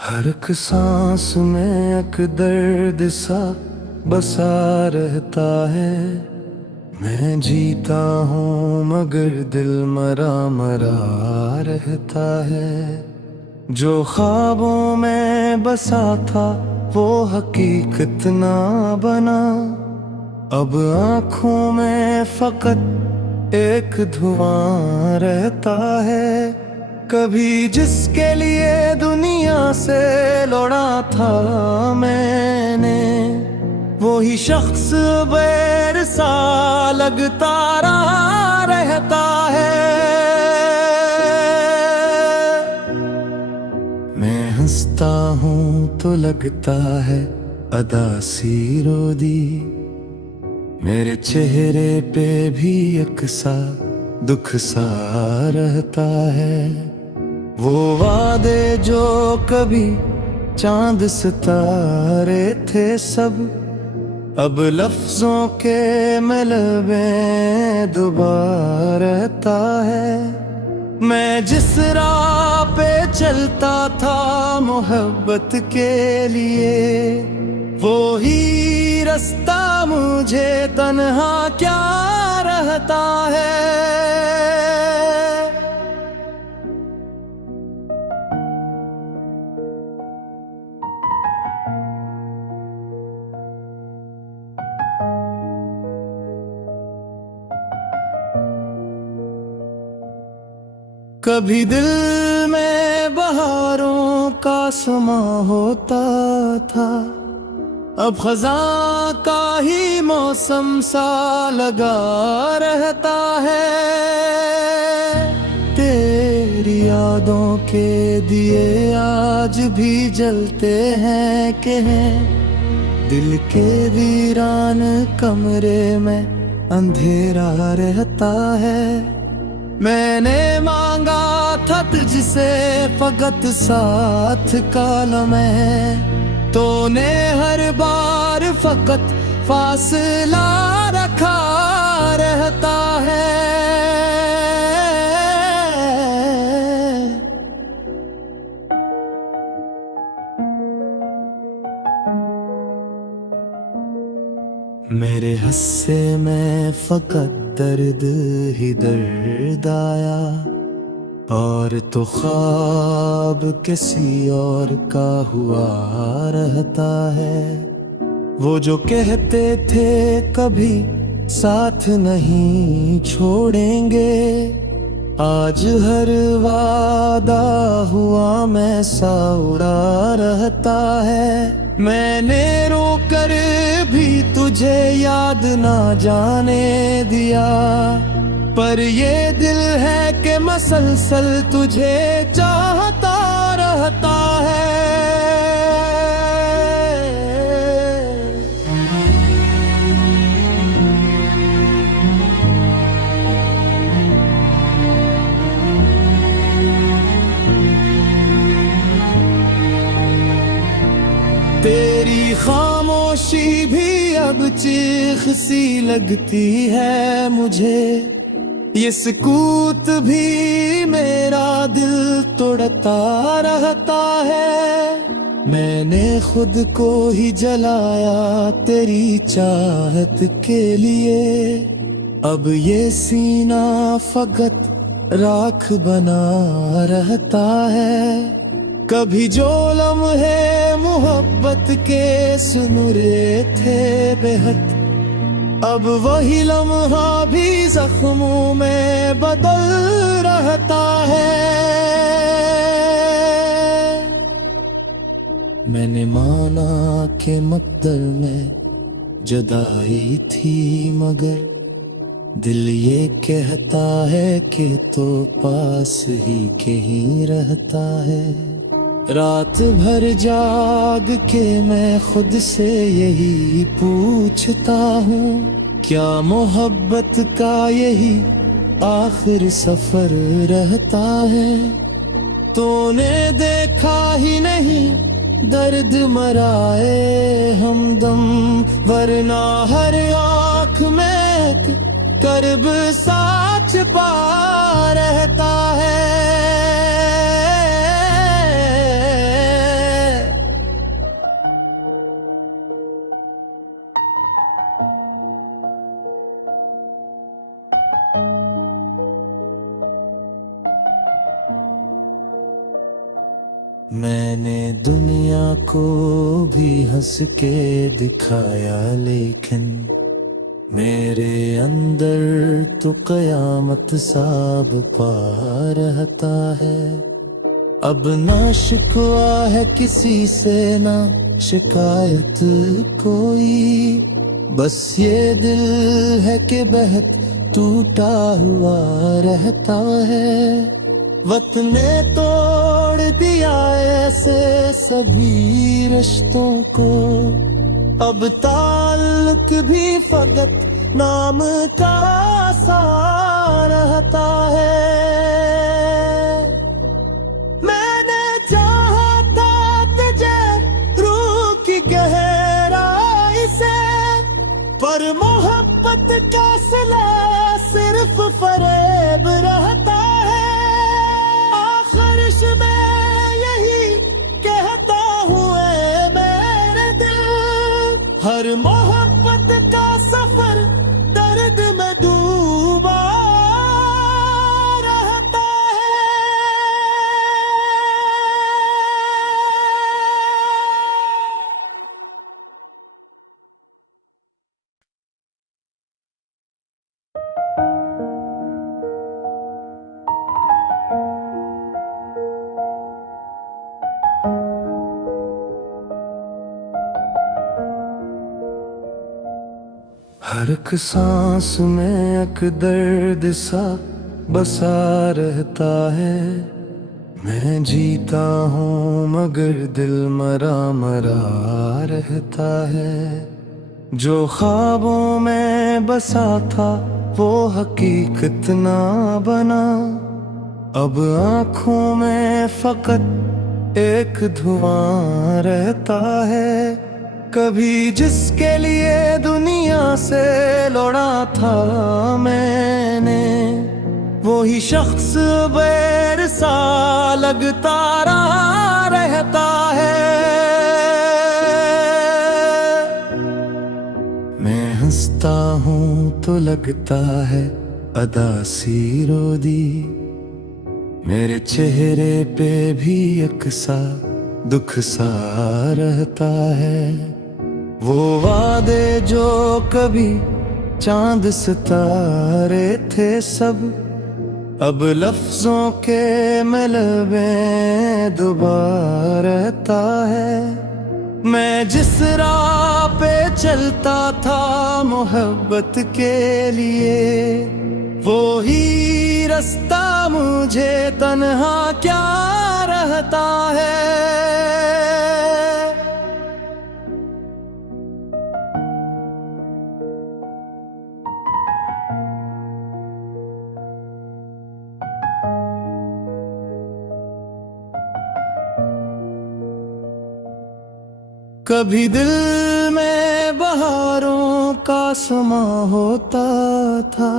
हर एक सांस में एक दर्द सा बसा रहता है। मैं जीता हूँ मगर दिल मरा मरा रहता है। जो ख्वाबों में बसा था वो हकीकत ना बना। अब आँखों में फकत एक धुआं रहता है। कभी जिसके लिए दुनिया से लौड़ा था मैंने, वो ही शख्स गैर सा लगता रहा रहता है। मैं हंसता हूँ तो लगता है अदा सी रो दी। मेरे चेहरे पे भी अक्सा दुख सा रहता है। वो वादे जो कभी चांद सितारे थे सब, अब लफ्जों के मलबे डूबा रहता है। मैं जिस राह पे चलता था मोहब्बत के लिए, वो ही रास्ता मुझे तन्हा क्या रहता है। कभी दिल में बहारों का समा होता था, अब खज़ां का ही मौसम सा लगा रहता है। तेरी यादों के दिए आज भी जलते हैं कि हैं, दिल के वीरान कमरे में अंधेरा रहता है। मैंने मांगा था तुझसे फकत साथ कालमे, तूने हर बार फकत फासला रखा रहता है। मेरे हस्से में फकत दर्द ही दर्द आया, और तो ख्वाब किसी और का हुआ रहता है। वो जो कहते थे कभी साथ नहीं छोड़ेंगे, आज हर वादा हुआ मैं सा उड़ा रहता है। मैंने रोकर भी तुझे याद ना जाने दिया, पर ये दिल है कि मसलसल तुझे चाहता रहता है। तेरी खामोशी भी अब चीख सी लगती है मुझे, ये सुकूत भी मेरा दिल तोड़ता रहता है। मैंने खुद को ही जलाया तेरी चाहत के लिए, अब ये सीना फकत राख बना रहता है। कभी जो लम्हे मोहब्बत के सुनरे थे बेहद, अब वही लम्हा भी जख्मों में बदल रहता है। मैंने माना कि मकदर में जुदाई थी, मगर दिल ये कहता है कि तो पास ही कहीं रहता है। रात भर जाग के मैं खुद से यही पूछता हूँ, क्या मोहब्बत का यही आखिर सफर रहता है। तूने देखा ही नहीं दर्द मराए हमदम, वरना हर आँख में एक कर्ब सा छिपा रहता है। मैंने दुनिया को भी हंस के दिखाया, लेकिन मेरे अंदर तो कयामत साब पा रहता है। अब ना शिकवा है किसी से, ना शिकायत कोई, बस ये दिल है कि बहक टूटा हुआ रहता है। वक्त ने तोड़ दिया ऐसे सभी रिश्तों को, अब ताल्लुक भी फकत नाम का सा रहता है। मैंने चाहा था तुझे रूह की गहराई से, पर मोहब्बत का सिला सिर्फ फरेब रहता है। आखिर में यही कहता हूँ ऐ मेरे दिल, हर मोहब्बत का सफर दर्द में डूबा रहता है। हर एक सांस में एक दर्द सा बसा रहता है। मैं जीता हूँ मगर दिल मरा मरा रहता है। जो ख्वाबों में बसा था वो हकीकत ना बना, अब आँखों में फकत एक धुआं रहता है। कभी जिसके लिए दुनिया से लौड़ा था मैंने, वही शख्स बैर सा लगता रहा रहता है। मैं हंसता हूँ तो लगता है अदा सी रो दी, मेरे चेहरे पे भी अक्सा दुख सा रहता है। वो वादे जो कभी चांद सितारे थे सब, अब लफ्जों के मलबे दुबारा रहता है। मैं जिस राह पे चलता था मोहब्बत के लिए, वो ही रास्ता मुझे तन्हा क्या रहता है। कभी दिल में बहारों का समा होता था,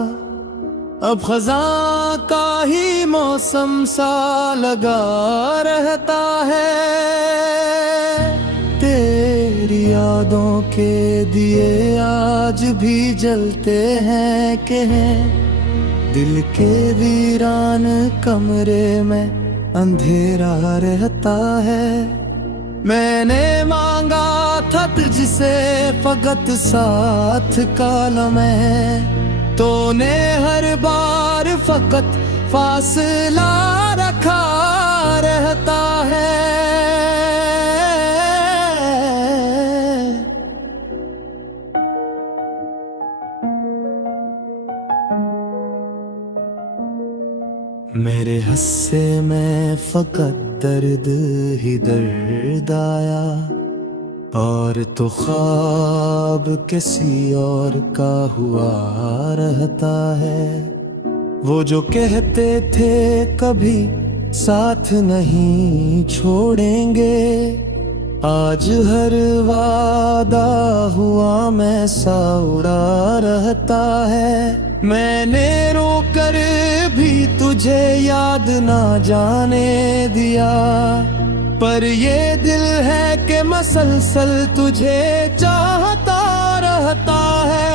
अब खज़ां का ही मौसम सा लगा रहता है। तेरी यादों के दिए आज भी जलते हैं कि हैं, दिल के वीरान कमरे में अंधेरा रहता है। मैंने मांगा था तुझसे फकत साथ कालम है, तूने हर बार फकत फासला रखा रहता है। मेरे हस्से में फकत दर्द ही दर्द आया, और तो ख्वाब किसी और का हुआ रहता है। वो जो कहते थे कभी साथ नहीं छोड़ेंगे, आज हर वादा हुआ मैं सा उड़ा रहता है। मैंने रोकर भी तुझे याद ना जाने दिया, पर ये दिल है कि मसलसल तुझे चाहता रहता है।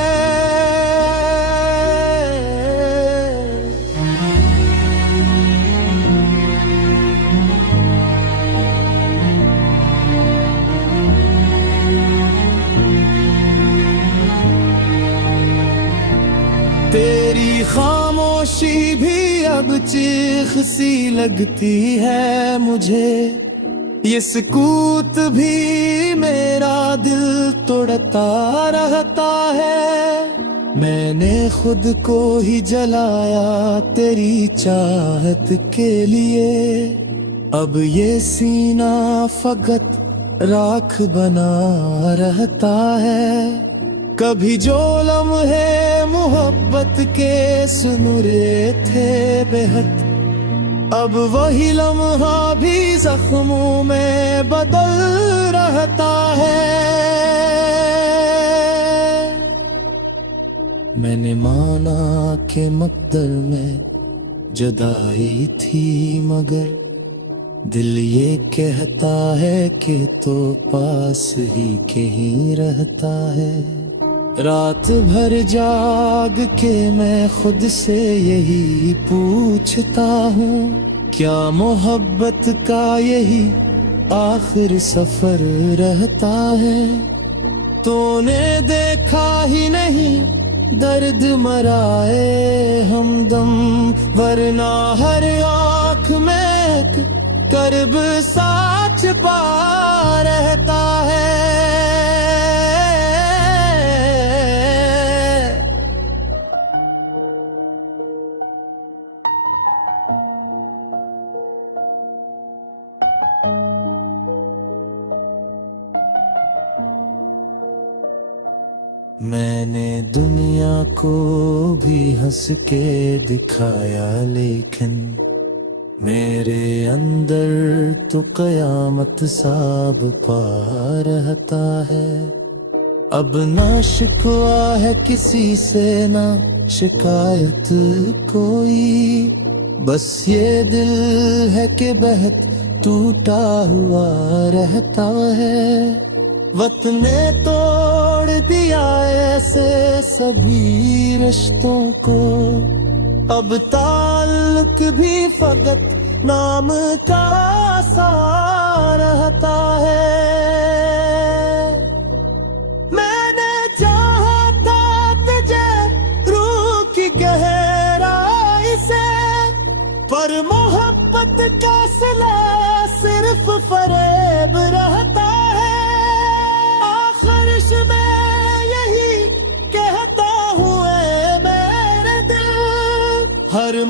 खामोशी भी अब चीख सी लगती है मुझे, ये सुकूत भी मेरा दिल तोड़ता रहता है। मैंने खुद को ही जलाया तेरी चाहत के लिए, अब ये सीना फकत राख बना रहता है। कभी जो लम्हे मोहब्बत के सुनुरे थे बेहद, अब वही लम्हा भी जख्मों में बदल रहता है। मैंने माना कि मकदर में जुदाई थी, मगर दिल ये कहता है कि तो पास ही कहीं रहता है। रात भर जाग के मैं खुद से यही पूछता हूँ, क्या मोहब्बत का यही आखिर सफर रहता है। तूने देखा ही नहीं दर्द मराए हमदम, वरना हर आँख में एक कर्ब साच पा रहता है। मैंने दुनिया को भी हंस के दिखाया, लेकिन मेरे अंदर तो कयामत साब पा रहता है। अब ना शिकवा है किसी से, ना शिकायत कोई, बस ये दिल है कि बहत टूटा हुआ रहता है। वक्त ने तोड़ दिया ऐसे सभी रिश्तों को, अब ताल्लुक भी फकत नाम का सा रहता है। मैंने चाहा था तुझे रूह की गहराई से, पर मोहब्बत का सिला सिर्फ फरेब रहता है। आखिर में यही कहता हूँ ऐ मेरे दिल, हर